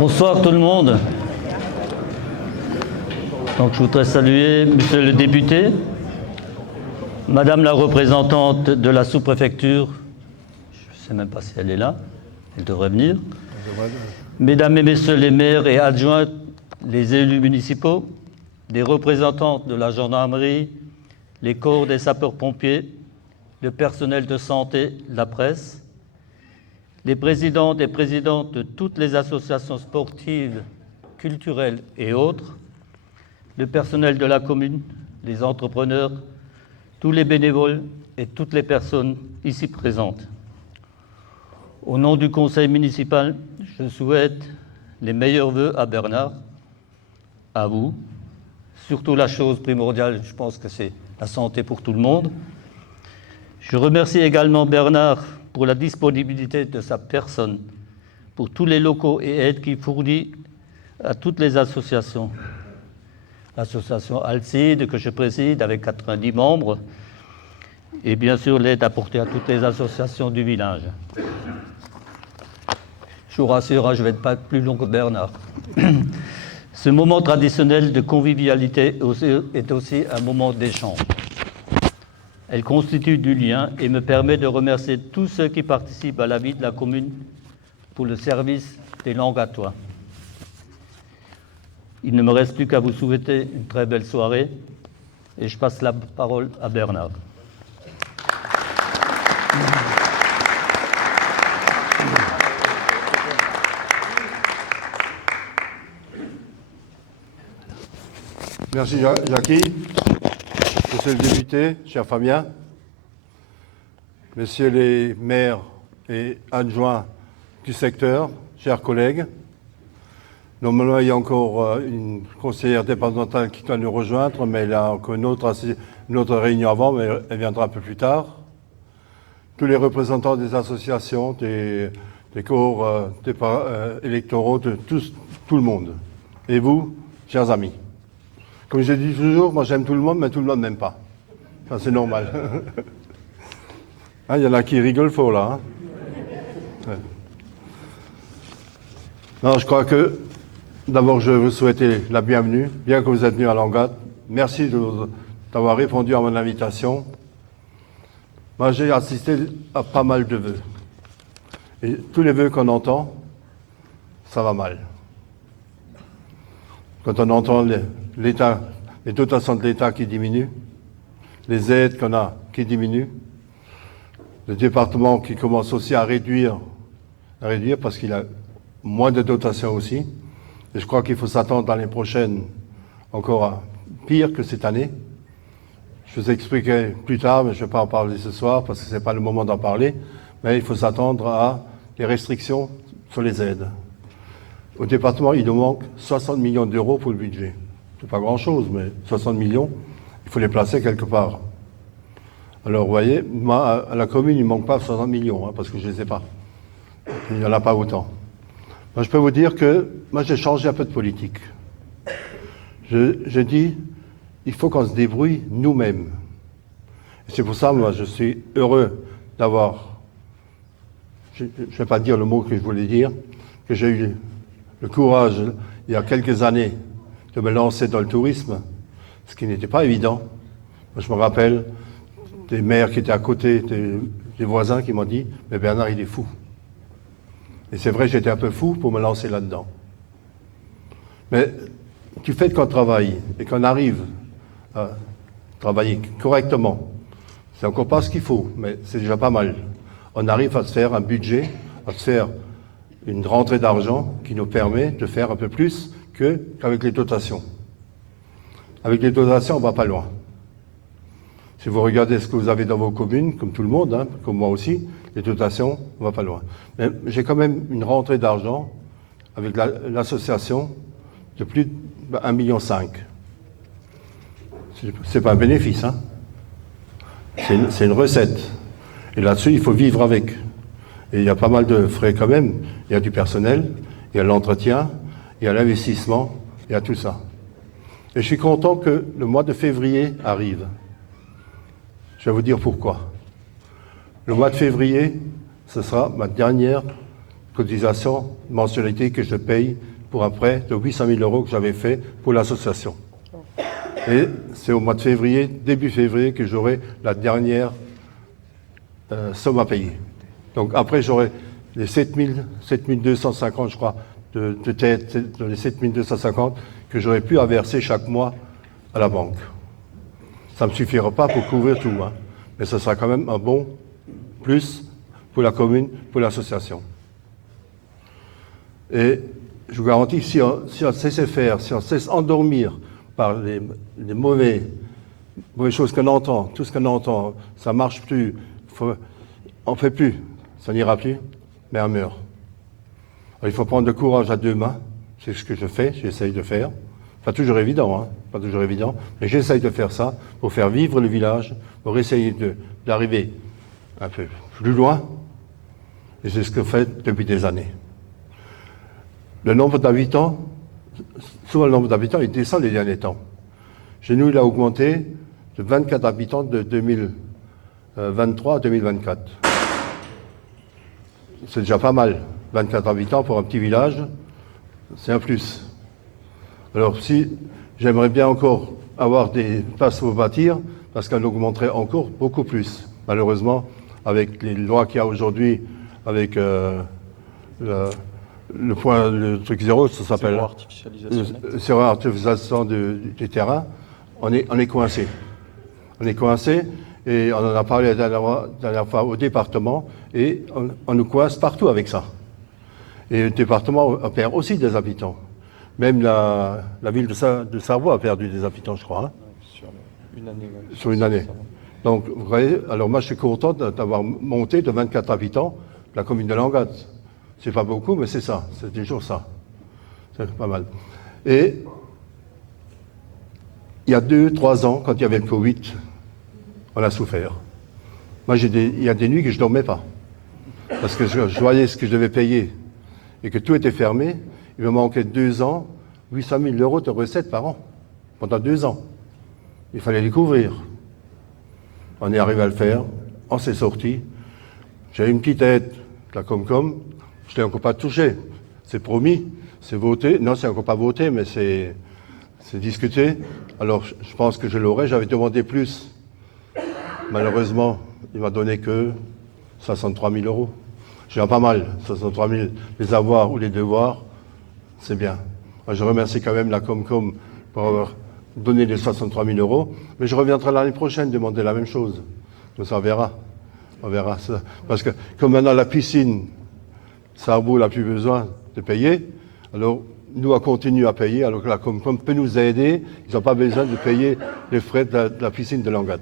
Bonsoir tout le monde. Donc je voudrais saluer Monsieur le député, Madame la représentante de la sous-préfecture, je ne sais même pas si elle est là, elle devrait venir, Mesdames et Messieurs les maires et adjoints, les élus municipaux, les représentants de la gendarmerie, les corps des sapeurs-pompiers, le personnel de santé, la presse, les présidents et présidentes de toutes les associations sportives, culturelles et autres, le personnel de la commune, les entrepreneurs, tous les bénévoles et toutes les personnes ici présentes. Au nom du conseil municipal, je souhaite les meilleurs vœux à Bernard, à vous. Surtout la chose primordiale, je pense que c'est la santé pour tout le monde. Je remercie également Bernard pour la disponibilité de sa personne, pour tous les locaux et aides qu'il fournit à toutes les associations. L'association Alcide, que je préside avec 90 membres, et bien sûr l'aide apportée à toutes les associations du village. Je vous rassure, je ne vais pas être plus long que Bernard. Ce moment traditionnel de convivialité est aussi un moment d'échange. Elle constitue du lien et me permet de remercier tous ceux qui participent à la vie de la commune pour le service des langues à toi. Il ne me reste plus qu'à vous souhaiter une très belle soirée et je passe la parole à Bernard. Merci Jackie. Monsieur le député, cher Fabien, messieurs les maires et adjoints du secteur, chers collègues, normalement il y a encore une conseillère départementale qui doit nous rejoindre, mais elle a encore une autre réunion avant, mais elle viendra un peu plus tard. Tous les représentants des associations, des corps électoraux, de tout le monde. Et vous, chers amis. Comme je dis toujours, moi j'aime tout le monde, mais tout le monde m'aime pas. Ça c'est normal. Il y en a qui rigolent fort là. Ouais. Non, je crois que d'abord je veux vous souhaiter la bienvenue, bien que vous êtes venus à Langat. Merci d'avoir répondu à mon invitation. Moi j'ai assisté à pas mal de vœux. Et tous les vœux qu'on entend, ça va mal. Quand on entend l'État, les dotations de l'État qui diminuent, les aides qu'on a qui diminuent, le département qui commence aussi à réduire parce qu'il a moins de dotations aussi. Et je crois qu'il faut s'attendre l'année prochaine encore à pire que cette année. Je vous expliquerai plus tard, mais je ne vais pas en parler ce soir parce que ce n'est pas le moment d'en parler. Mais il faut s'attendre à des restrictions sur les aides. Au département, il nous manque 60 millions d'euros pour le budget. C'est pas grand-chose, mais 60 millions, il faut les placer quelque part. Alors, vous voyez, moi, à la commune, il ne manque pas 60 millions, parce que je ne les ai pas. Il n'y en a pas autant. Moi, je peux vous dire que moi, j'ai changé un peu de politique. Je dis, il faut qu'on se débrouille nous-mêmes. Et c'est pour ça, moi, je suis heureux d'avoir, je ne vais pas dire le mot que je voulais dire, que j'ai eu le courage, il y a quelques années, de me lancer dans le tourisme, ce qui n'était pas évident. Moi, je me rappelle des maires qui étaient à côté, des voisins qui m'ont dit « Mais Bernard, il est fou ». Et c'est vrai, j'étais un peu fou pour me lancer là-dedans. Mais du fait qu'on travaille et qu'on arrive à travailler correctement, c'est encore pas ce qu'il faut, mais c'est déjà pas mal. On arrive à se faire un budget, à se faire une rentrée d'argent qui nous permet de faire un peu plus qu'avec les dotations. Avec les dotations, on ne va pas loin. Si vous regardez ce que vous avez dans vos communes, comme tout le monde, comme moi aussi, les dotations, on ne va pas loin. Mais j'ai quand même une rentrée d'argent avec l'association de plus de 1,5 million. C'est pas un bénéfice, c'est une recette. Et là-dessus, il faut vivre avec. Et il y a pas mal de frais quand même. Il y a du personnel, il y a l'entretien, il y a l'investissement, il y a tout ça. Et je suis content que le mois de février arrive. Je vais vous dire pourquoi. Le mois de février, ce sera ma dernière cotisation, mensualité que je paye pour un prêt de 800 000 € que j'avais fait pour l'association. Et c'est au mois de février, début février, que j'aurai la dernière somme à payer. Donc après, j'aurai les 7250, je crois, de tête, les 7250 que j'aurais pu à verser chaque mois à la banque. Ça ne me suffira pas pour couvrir tout, hein, mais ce sera quand même un bon plus pour la commune, pour l'association. Et je vous garantis, si on cesse faire, si on cesse endormir par les mauvaises choses qu'on entend, tout ce qu'on entend, ça ne marche plus, on ne fait plus, ça n'ira plus, mais on meurt. Alors, il faut prendre le courage à deux mains, c'est ce que je fais, j'essaye de faire. Pas toujours évident, hein, pas toujours évident, mais j'essaye de faire ça pour faire vivre le village, pour essayer d'arriver un peu plus loin, et c'est ce que je fais depuis des années. Le nombre d'habitants, souvent le nombre d'habitants, il descend les derniers temps. Chez nous, il a augmenté de 24 habitants de 2023 à 2024. C'est déjà pas mal. 24 habitants pour un petit village, c'est un plus. Alors si j'aimerais bien encore avoir des places pour bâtir, parce qu'elle augmenterait encore beaucoup plus. Malheureusement, avec les lois qu'il y a aujourd'hui, avec le truc zéro, ça s'appelle zéro artificialisation du terrain, on est coincé. On est coincé et on en a parlé la dernière fois au département et on nous coince partout avec ça. Et le département perd aussi des habitants. Même la ville de Savoie a perdu des habitants, je crois. Hein. Sur une année. Ouais. Sur une année. Donc, vous voyez, alors moi je suis content d'avoir monté de 24 habitants la commune de Langat. C'est pas beaucoup, mais c'est ça, c'est toujours ça. C'est pas mal. Et il y a 2-3 ans, quand il y avait le Covid, on a souffert. Moi, il y a des nuits que je ne dormais pas. Parce que je voyais ce que je devais payer et que tout était fermé. Il me manquait 2 ans, 800 000 € de recettes par an, pendant 2 ans. Il fallait les couvrir. On est arrivé à le faire, on s'est sorti. J'ai une petite aide, la Comcom, je ne l'ai encore pas touché. C'est promis, c'est voté. Non, c'est encore pas voté, mais c'est discuté. Alors, je pense que je l'aurai. J'avais demandé plus. Malheureusement, il m'a donné que 63 000 €. J'ai pas mal, 63 000, les avoirs ou les devoirs, c'est bien. Moi, je remercie quand même la Comcom pour avoir donné les 63 000 €, mais je reviendrai l'année prochaine demander la même chose. Donc ça, on verra. On verra ça. Parce que comme maintenant la piscine, Sarrebourg n'a plus besoin de payer, alors nous, on continue à payer, alors que la Comcom peut nous aider. Ils n'ont pas besoin de payer les frais de la piscine de Langat.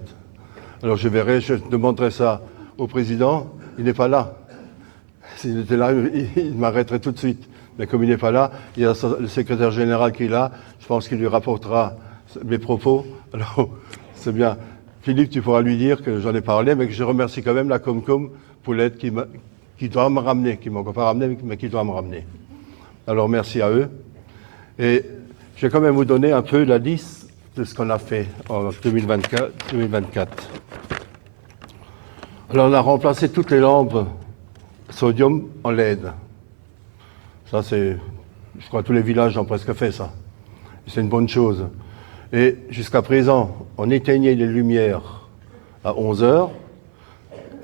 Alors je verrai, je demanderai ça au président. Il n'est pas là. S'il était là, il m'arrêterait tout de suite. Mais comme il n'est pas là, il y a le secrétaire général qui est là. Je pense qu'il lui rapportera mes propos. Alors, c'est bien. Philippe, tu pourras lui dire que j'en ai parlé, mais que je remercie quand même la Comcom pour l'aide qui doit me ramener, qui ne m'a encore pas ramené, mais qui doit me ramener. Alors, merci à eux. Et je vais quand même vous donner un peu la liste de ce qu'on a fait en 2024. Alors, on a remplacé toutes les lampes sodium en LED. Ça, c'est, je crois, tous les villages ont presque fait ça. C'est une bonne chose. Et jusqu'à présent, on éteignait les lumières à 11 h.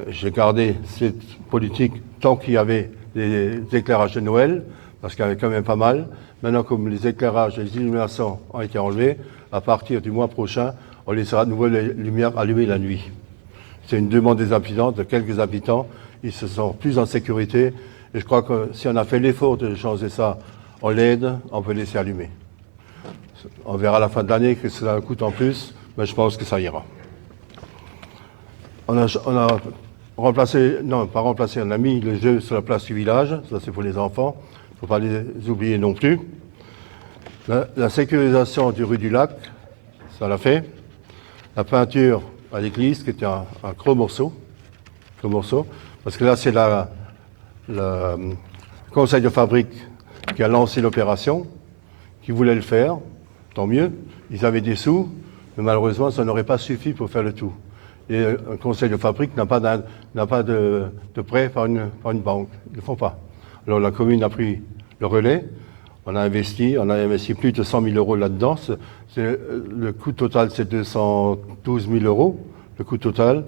J'ai gardé cette politique tant qu'il y avait des éclairages de Noël, parce qu'il y avait quand même pas mal. Maintenant, comme les éclairages et les illuminations ont été enlevés, à partir du mois prochain, on laissera de nouveau les lumières allumées la nuit. C'est une demande des habitants, de quelques habitants. Ils se sentent plus en sécurité. Et je crois que si on a fait l'effort de changer ça en LED, on peut laisser allumer. On verra à la fin de l'année que ça coûte en plus, mais je pense que ça ira. On a remplacé, non pas remplacé, on a mis les jeux sur la place du village, ça c'est pour les enfants, il ne faut pas les oublier non plus. La sécurisation du rue du Lac, ça l'a fait. La peinture à l'église, qui était un gros morceau, parce que là c'est le conseil de fabrique qui a lancé l'opération, qui voulait le faire, tant mieux. Ils avaient des sous, mais malheureusement, ça n'aurait pas suffi pour faire le tout. Et un conseil de fabrique n'a pas de prêt par une banque. Ils ne le font pas. Alors la commune a pris le relais, on a investi plus de 100 000 euros là-dedans. Le coût total, c'est 212 000 euros, le coût total.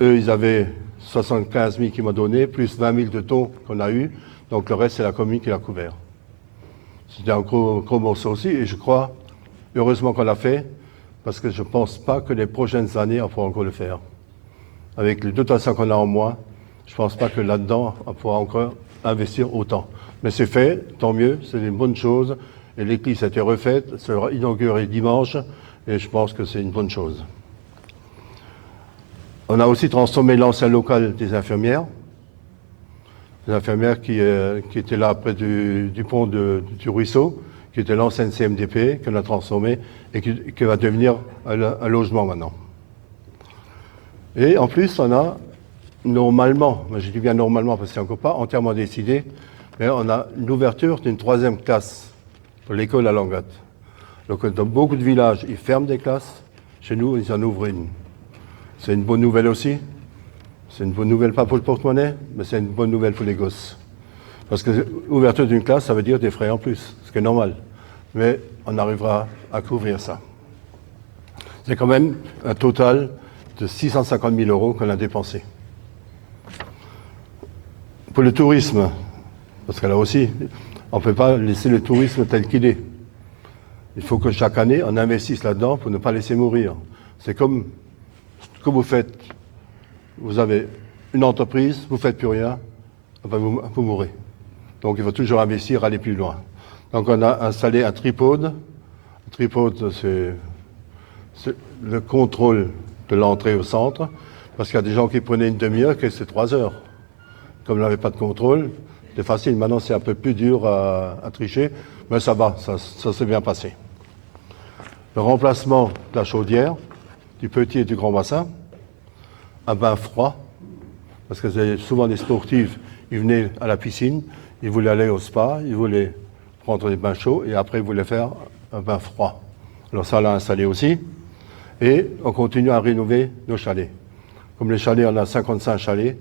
Eux, ils avaient 75 000 qui m'ont donné, plus 20 000 de taux qu'on a eu. Donc le reste, c'est la commune qui l'a couvert. C'était un gros morceau aussi, et je crois, heureusement qu'on l'a fait, parce que je ne pense pas que les prochaines années, on pourra encore le faire. Avec les dotations qu'on a en moins, je ne pense pas que là-dedans, on pourra encore investir autant. Mais c'est fait, tant mieux, c'est une bonne chose. Et l'église a été refaite, sera inaugurée dimanche, et je pense que c'est une bonne chose. On a aussi transformé l'ancien local des infirmières. Les infirmières qui étaient là près du pont du ruisseau, qui était l'ancienne CMDP, qu'on a transformé et qui va devenir un logement maintenant. Et en plus, on a normalement, je dis bien normalement parce que c'est encore pas entièrement décidé, mais on a l'ouverture d'une 3e classe pour l'école à Langat. Donc dans beaucoup de villages, ils ferment des classes. Chez nous, ils en ouvrent une. C'est une bonne nouvelle aussi. C'est une bonne nouvelle pas pour le porte-monnaie, mais c'est une bonne nouvelle pour les gosses. Parce que l'ouverture d'une classe, ça veut dire des frais en plus, ce qui est normal. Mais on arrivera à couvrir ça. C'est quand même un total de 650 000 euros qu'on a dépensé. Pour le tourisme, parce que là aussi, on ne peut pas laisser le tourisme tel qu'il est. Il faut que chaque année, on investisse là-dedans pour ne pas laisser mourir. C'est comme ce que vous faites. Vous avez une entreprise, vous ne faites plus rien, vous mourrez. Donc il faut toujours investir, aller plus loin. Donc on a installé un tripode. Un tripode, c'est le contrôle de l'entrée au centre, parce qu'il y a des gens qui prenaient une demi-heure, que c'est 3 heures. Comme on n'avait pas de contrôle, c'est facile. Maintenant, c'est un peu plus dur à tricher, mais ça va, ça s'est bien passé. Le remplacement de la chaudière, du petit et du grand bassin, un bain froid, parce que souvent des sportifs, ils venaient à la piscine, ils voulaient aller au spa, ils voulaient prendre des bains chauds, et après, ils voulaient faire un bain froid. Alors ça, on l'a installé aussi. Et on continue à rénover nos chalets. Comme les chalets, on a 55 chalets.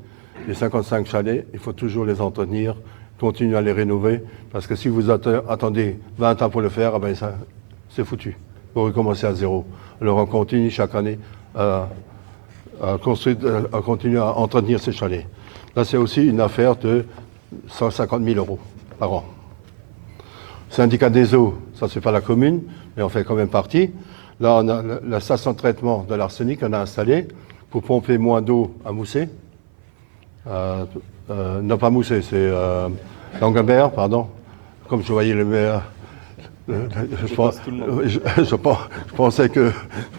Les 55 chalets, il faut toujours les entretenir, continuer à les rénover, parce que si vous attendez 20 ans pour le faire, ben c'est foutu. Vous recommencez à zéro. Alors on continue chaque année à continuer à entretenir ces chalets. Là, c'est aussi une affaire de 150 000 euros par an. Syndicat des eaux, ça c'est pas la commune, mais on fait quand même partie. Là, on a la station de traitement de l'arsenic qu'on a installée pour pomper moins d'eau à Mousset. Non, pas Mousset, c'est Languebert, pardon. Comme je voyais le maire, je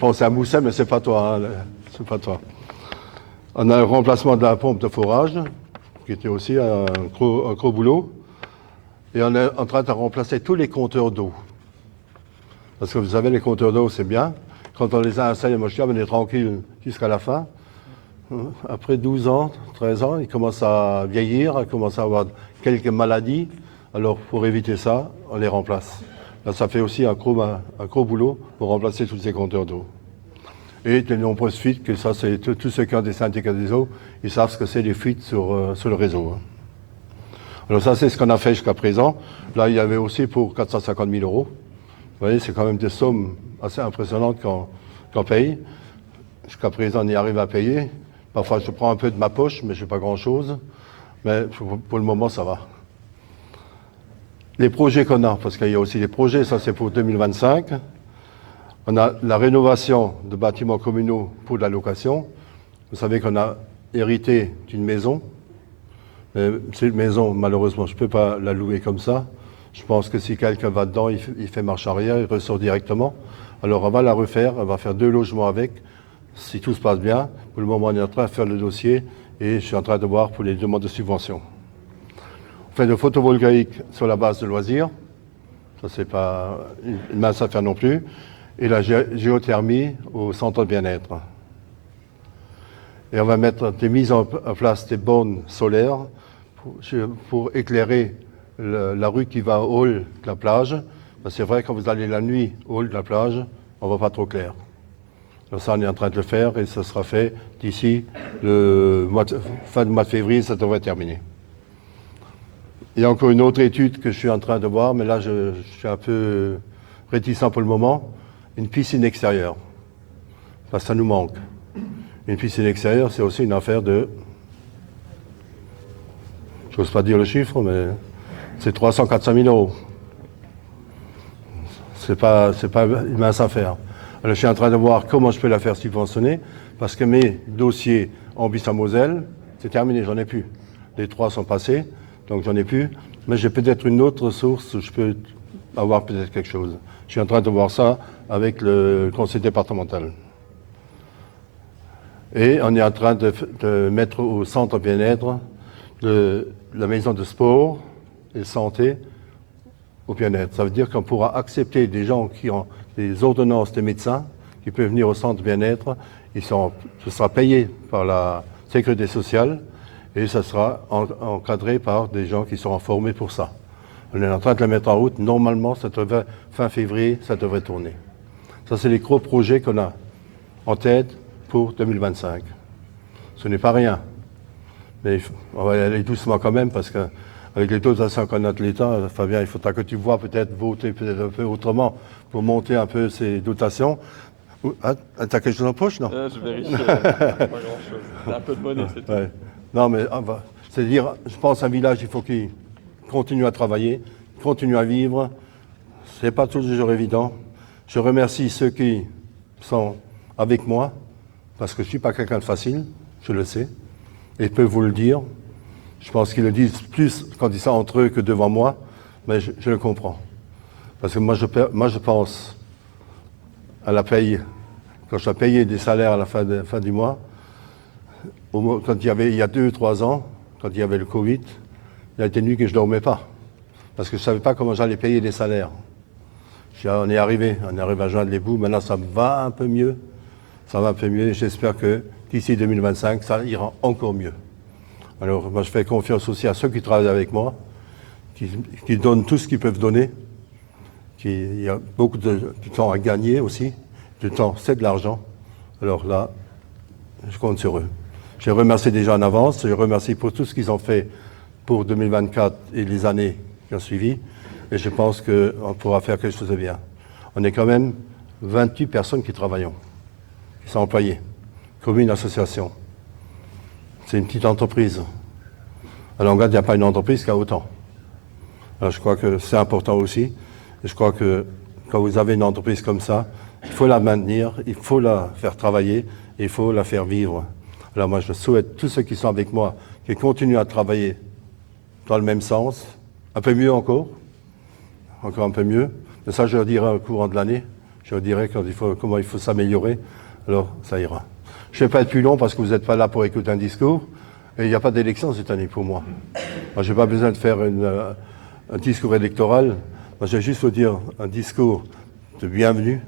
pensais à Mousset, mais c'est pas toi. Hein, c'est pas toi. On a le remplacement de la pompe de forage, qui était aussi un gros boulot. Et on est en train de remplacer tous les compteurs d'eau. Parce que vous savez, les compteurs d'eau, c'est bien. Quand on les a installés, moi je dis, on est tranquille jusqu'à la fin. Après 12 ans, 13 ans, ils commencent à vieillir, ils commencent à avoir quelques maladies. Alors, pour éviter ça, on les remplace. Là, ça fait aussi un gros boulot pour remplacer tous ces compteurs d'eau. Et de nombreuses fuites, que ça, c'est tous ceux qui ont des syndicats des eaux, ils savent ce que c'est les fuites sur le réseau. Alors ça, c'est ce qu'on a fait jusqu'à présent. Là, il y avait aussi pour 450 000 euros. Vous voyez, c'est quand même des sommes assez impressionnantes qu'on paye. Jusqu'à présent, on y arrive à payer. Parfois, je prends un peu de ma poche, mais je n'ai pas grand-chose. Mais pour le moment, ça va. Les projets qu'on a, parce qu'il y a aussi des projets, ça c'est pour 2025. On a la rénovation de bâtiments communaux pour de la location. Vous savez qu'on a hérité d'une maison. Mais cette maison, malheureusement, je ne peux pas la louer comme ça. Je pense que si quelqu'un va dedans, il fait marche arrière, il ressort directement. Alors on va la refaire, on va faire 2 logements avec, si tout se passe bien. Pour le moment, on est en train de faire le dossier et je suis en train de voir pour les demandes de subvention. On fait de photovoltaïque sur la base de loisirs. Ça, c'est pas une mince affaire non plus. Et la géothermie au centre de bien-être. Et on va mettre des mises en place des bornes solaires pour éclairer la rue qui va au hall de la plage. C'est vrai, quand vous allez la nuit au hall de la plage, on ne voit pas trop clair. Alors ça, on est en train de le faire et ça sera fait d'ici fin du mois de février, ça devrait terminer. Il y a encore une autre étude que je suis en train de voir, mais là je suis un peu réticent pour le moment. Une piscine extérieure. Parce que ça nous manque. Une piscine extérieure, c'est aussi une affaire de... Je n'ose pas dire le chiffre, mais c'est 300-400 000 euros. C'est pas une mince affaire. Alors, je suis en train de voir comment je peux la faire subventionner, parce que mes dossiers en Bis-à-Moselle, c'est terminé, j'en ai plus. Les 3 sont passés, donc j'en ai plus. Mais j'ai peut-être une autre source où je peux avoir peut-être quelque chose. Je suis en train de voir ça avec le conseil départemental. Et on est en train de mettre au centre bien-être de la maison de sport et santé au bien-être. Ça veut dire qu'on pourra accepter des gens qui ont des ordonnances de médecins, qui peuvent venir au centre bien-être. Ce sera payé par la sécurité sociale et ça sera encadré par des gens qui seront formés pour ça. On est en train de la mettre en route. Normalement, fin février, ça devrait tourner. Ça, c'est les gros projets qu'on a en tête pour 2025. Ce n'est pas rien. Mais on va y aller doucement quand même, parce qu'avec les dotations qu'on a de l'État, Fabien, il faudra que tu vois peut-être voter peut-être un peu autrement pour monter un peu ces dotations. Ah, t'as quelque chose en poche, non? Je vérifie, pas grand-chose. Un peu de monnaie, c'est tout. Ouais. Non, mais c'est-à-dire, je pense un village, il faut qu'il continue à travailler, continue à vivre. Ce n'est pas toujours évident. Je remercie ceux qui sont avec moi, parce que je ne suis pas quelqu'un de facile, je le sais, et ils peuvent vous le dire. Je pense qu'ils le disent plus quand ils sont entre eux que devant moi, mais je le comprends. Parce que moi, je pense à la paye. Quand je dois payer des salaires à la fin du mois, quand il y a 2 ou 3 ans, quand il y avait le Covid, il y a été nuit que je ne dormais pas, parce que je ne savais pas comment j'allais payer les salaires. On est arrivé à joindre les bouts, maintenant ça va un peu mieux. Ça va un peu mieux et j'espère que d'ici 2025, ça ira encore mieux. Alors moi je fais confiance aussi à ceux qui travaillent avec moi, qui donnent tout ce qu'ils peuvent donner. Il y a beaucoup de temps à gagner aussi. Du temps, c'est de l'argent. Alors là, je compte sur eux. Je les remercie déjà en avance, je les remercie pour tout ce qu'ils ont fait pour 2024 et les années qui ont suivi. Et je pense qu'on pourra faire quelque chose de bien. On est quand même 28 personnes qui travaillent, qui sont employées. Commune, association. C'est une petite entreprise. À Languedoc, il n'y a pas une entreprise qui a autant. Alors je crois que c'est important aussi. Et je crois que quand vous avez une entreprise comme ça, il faut la maintenir, il faut la faire travailler, et il faut la faire vivre. Alors moi, je souhaite tous ceux qui sont avec moi, qui continuent à travailler dans le même sens, un peu mieux encore un peu mieux. Mais ça, je leur dirai au courant de l'année. Je leur dirai comment il faut s'améliorer. Alors, ça ira. Je ne vais pas être plus long parce que vous n'êtes pas là pour écouter un discours. Et il n'y a pas d'élection cette année pour moi. Moi, je n'ai pas besoin de faire un discours électoral. Moi, je vais juste vous dire un discours de bienvenue,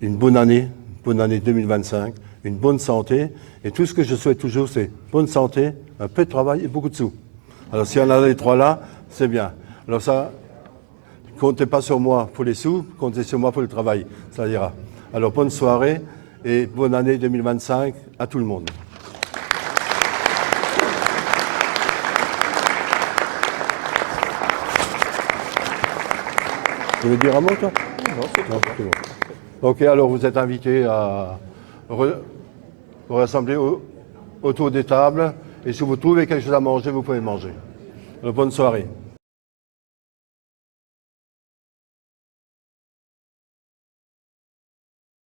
une bonne année 2025, une bonne santé. Et tout ce que je souhaite toujours, c'est bonne santé, un peu de travail et beaucoup de sous. Alors, si on a les 3 là, c'est bien. Alors ça, comptez pas sur moi pour les sous, comptez sur moi pour le travail. Ça ira. Alors, bonne soirée et bonne année 2025 à tout le monde. Tu veux dire un mot, toi? Non, c'est tout. C'est bon. Ok, alors vous êtes invités à vous rassembler autour des tables. Et si vous trouvez quelque chose à manger, vous pouvez manger. Alors, bonne soirée.